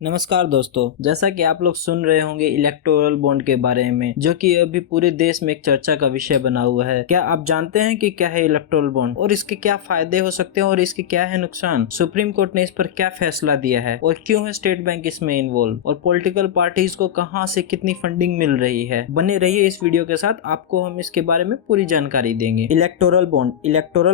नमस्कार दोस्तों, जैसा कि आप लोग सुन रहे होंगे इलेक्टोरल बॉन्ड के बारे में, जो कि अभी पूरे देश में एक चर्चा का विषय बना हुआ है। क्या आप जानते हैं कि क्या है इलेक्टोरल बॉन्ड और इसके क्या फायदे हो सकते हैं और इसके क्या है नुकसान? सुप्रीम कोर्ट ने इस पर क्या फैसला दिया है और क्यों है स्टेट बैंक इसमें इन्वॉल्व, और पॉलिटिकल पार्टीज को कहां से कितनी फंडिंग मिल रही है? बने रहिए इस वीडियो के साथ, आपको हम इसके बारे में पूरी जानकारी देंगे। इलेक्टोरल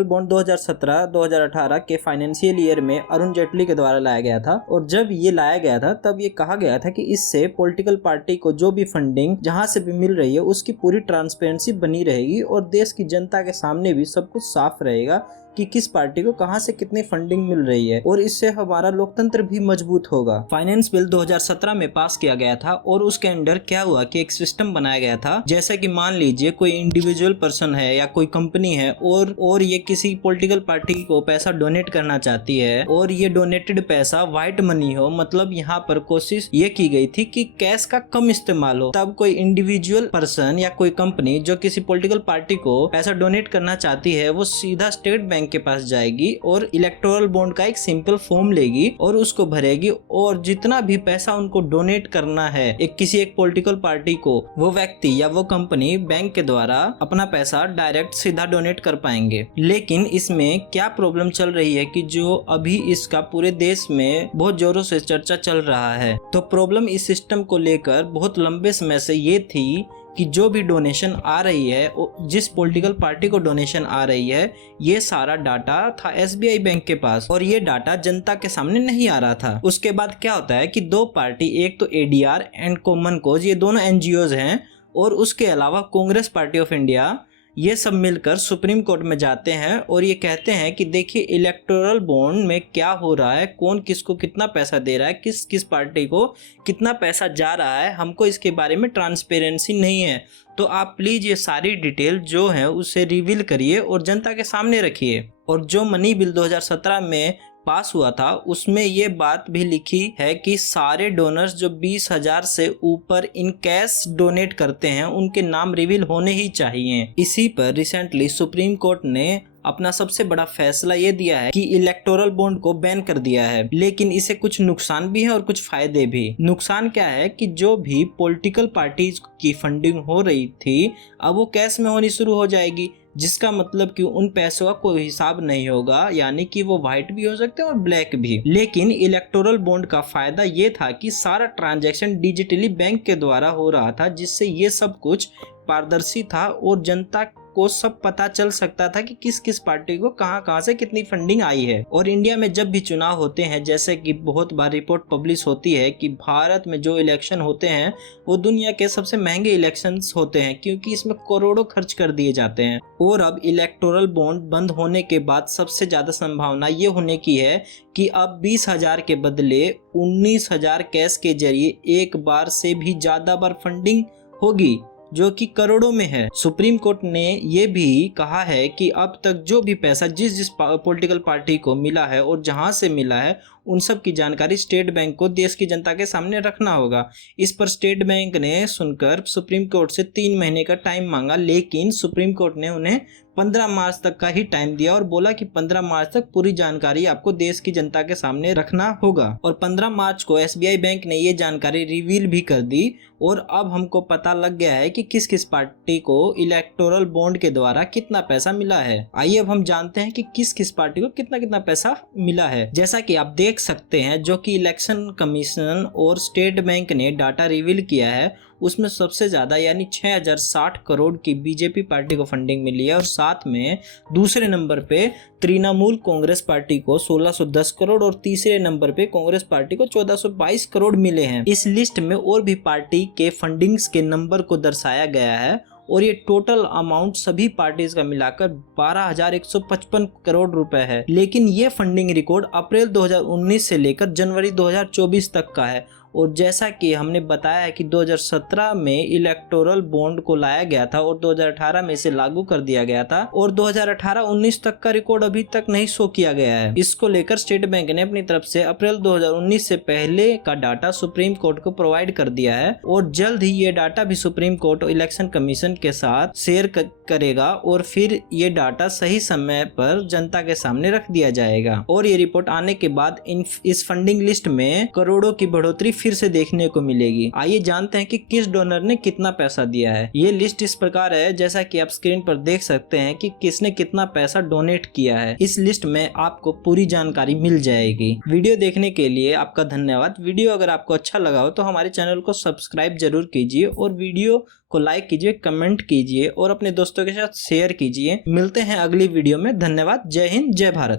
बॉन्ड 2017-2018 के फाइनेंशियल ईयर में अरुण जेटली के द्वारा लाया गया था, और जब ये लाया गया था तब ये कहा गया था कि इससे पॉलिटिकल पार्टी को जो भी फंडिंग जहां से भी मिल रही है उसकी पूरी ट्रांसपेरेंसी बनी रहेगी और देश की जनता के सामने भी सब कुछ साफ रहेगा कि किस पार्टी को कहां से कितनी फंडिंग मिल रही है, और इससे हमारा लोकतंत्र भी मजबूत होगा। फाइनेंस बिल 2017 में पास किया गया था और उसके अंदर क्या हुआ कि एक सिस्टम बनाया गया था। जैसा कि मान लीजिए कोई इंडिविजुअल पर्सन है या कोई कंपनी है और ये किसी पॉलिटिकल पार्टी को पैसा डोनेट करना चाहती है, और ये डोनेटेड पैसा व्हाइट मनी हो, मतलब यहाँ पर कोशिश ये की गई थी कि कैश का कम इस्तेमाल हो। तब कोई इंडिविजुअल पर्सन या कोई कंपनी जो किसी पॉलिटिकल पार्टी को पैसा डोनेट करना चाहती है, वो सीधा स्टेट बैंक के पास जाएगी और इलेक्टोरल बॉन्ड का एक सिंपल फॉर्म लेगी और उसको भरेगी, और जितना भी पैसा उनको डोनेट करना है किसी एक पॉलिटिकल पार्टी को, वो व्यक्ति या वो कंपनी बैंक के द्वारा अपना पैसा डायरेक्ट सीधा डोनेट कर पाएंगे। लेकिन इसमें क्या प्रॉब्लम चल रही है कि जो अभी इसका पूरे देश में बहुत जोरों से चर्चा चल रहा है, तो प्रॉब्लम इस सिस्टम को लेकर बहुत लंबे समय से ये थी कि जो भी डोनेशन आ रही है, जिस पॉलिटिकल पार्टी को डोनेशन आ रही है, ये सारा डाटा था एसबीआई बैंक के पास, और ये डाटा जनता के सामने नहीं आ रहा था। उसके बाद क्या होता है कि दो पार्टी, एक तो एडीआर एंड कॉमन कॉज, ये दोनों एनजीओज हैं, और उसके अलावा कांग्रेस पार्टी ऑफ इंडिया, ये सब मिलकर सुप्रीम कोर्ट में जाते हैं और ये कहते हैं कि देखिए इलेक्टोरल बॉन्ड में क्या हो रहा है, कौन किसको कितना पैसा दे रहा है, किस किस पार्टी को कितना पैसा जा रहा है, हमको इसके बारे में ट्रांसपेरेंसी नहीं है। तो आप प्लीज ये सारी डिटेल जो है उसे रिवील करिए और जनता के सामने रखिए। और जो मनी बिल 2017 में पास हुआ था उसमें ये बात भी लिखी है कि सारे डोनर्स जो 20,000 से ऊपर इन कैश डोनेट करते हैं उनके नाम रिवील होने ही चाहिए। इसी पर रिसेंटली सुप्रीम कोर्ट ने अपना सबसे बड़ा फैसला ये दिया है कि इलेक्टोरल बॉन्ड को बैन कर दिया है। लेकिन इसे कुछ नुकसान भी है और कुछ फायदे भी। नुकसान क्या है कि जो भी पॉलिटिकल पार्टीज की फंडिंग हो रही थी अब वो कैश में होनी शुरू हो जाएगी, जिसका मतलब कि उन पैसों का कोई हिसाब नहीं होगा, यानी कि वो व्हाइट भी हो सकते हैं और ब्लैक भी। लेकिन इलेक्टोरल बॉन्ड का फायदा ये था कि सारा ट्रांजैक्शन डिजिटली बैंक के द्वारा हो रहा था, जिससे ये सब कुछ पारदर्शी था और जनता को सब पता चल सकता था कि किस किस पार्टी को कहां से कितनी फंडिंग आई है। और इंडिया में जब भी चुनाव होते हैं, जैसे कि बहुत बार रिपोर्ट पब्लिश होती है कि भारत में जो इलेक्शन होते हैं वो दुनिया के सबसे महंगे इलेक्शंस होते हैं, क्योंकि इसमें करोड़ों खर्च कर दिए जाते हैं। और अब इलेक्टोरल बॉन्ड बंद होने के बाद सबसे ज्यादा संभावना ये होने की है कि अब 20,000 के बदले 19,000 कैश के जरिए एक बार से भी ज्यादा बार फंडिंग होगी, जो कि करोड़ों में है। सुप्रीम कोर्ट ने ये भी कहा है कि अब तक जो भी पैसा जिस पॉलिटिकल पार्टी को मिला है और जहां से मिला है उन सब की जानकारी स्टेट बैंक को देश की जनता के सामने रखना होगा। इस पर स्टेट बैंक ने सुनकर सुप्रीम कोर्ट से 3 महीने का टाइम मांगा, लेकिन सुप्रीम कोर्ट ने उन्हें 15 मार्च तक का ही टाइम दिया और बोला कि 15 मार्च तक पूरी जानकारी आपको देश की जनता के सामने रखना होगा। और 15 मार्च को एसबीआई बैंक ने ये जानकारी रिवील भी कर दी, और अब हमको पता लग गया है कि किस किस पार्टी को इलेक्टोरल बॉन्ड के द्वारा कितना पैसा मिला है। आइए अब हम जानते हैं कि किस किस पार्टी को कितना कितना पैसा मिला है। जैसा कि आप देख सकते हैं, जो कि इलेक्शन कमीशन और स्टेट बैंक ने डाटा रिवील किया है, उसमें सबसे ज्यादा यानी 6,060 करोड़ की बीजेपी पार्टी को फंडिंग मिली है, और साथ में दूसरे नंबर पे तृणमूल कांग्रेस पार्टी को 1,610 करोड़ और तीसरे नंबर पे कांग्रेस पार्टी को 1,422 करोड़ मिले हैं। इस लिस्ट में और भी पार्टी के फंडिंग्स के नंबर को दर्शाया गया है, और ये टोटल अमाउंट सभी पार्टीज का मिलाकर 12,155 करोड़ रुपए है। लेकिन ये फंडिंग रिकॉर्ड अप्रैल 2019 से लेकर जनवरी 2024 तक का है, और जैसा कि हमने बताया है कि 2017 में इलेक्टोरल बॉन्ड को लाया गया था और 2018 में इसे लागू कर दिया गया था और 2018-19 तक का रिकॉर्ड अभी तक नहीं शो किया गया है। इसको लेकर स्टेट बैंक ने अपनी तरफ से अप्रैल 2019 से पहले का डाटा सुप्रीम कोर्ट को प्रोवाइड कर दिया है और जल्द ही ये डाटा भी सुप्रीम कोर्ट इलेक्शन कमीशन के साथ शेयर करेगा और फिर ये डाटा सही समय पर जनता के सामने रख दिया जाएगा और ये रिपोर्ट आने के बाद इस फंडिंग लिस्ट में करोड़ों की बढ़ोतरी फिर से देखने को मिलेगी। आइए जानते हैं कि किस डोनर ने कितना पैसा दिया है। ये लिस्ट इस प्रकार है जैसा कि आप स्क्रीन पर देख सकते हैं कि किसने कितना पैसा डोनेट किया है। इस लिस्ट में आपको पूरी जानकारी मिल जाएगी। वीडियो देखने के लिए आपका धन्यवाद। वीडियो अगर आपको अच्छा लगा हो तो हमारे चैनल को सब्सक्राइब जरूर कीजिए और वीडियो को लाइक कीजिए, कमेंट कीजिए और अपने दोस्तों के साथ शेयर कीजिए। मिलते हैं अगली वीडियो में। धन्यवाद। जय हिंद, जय भारत।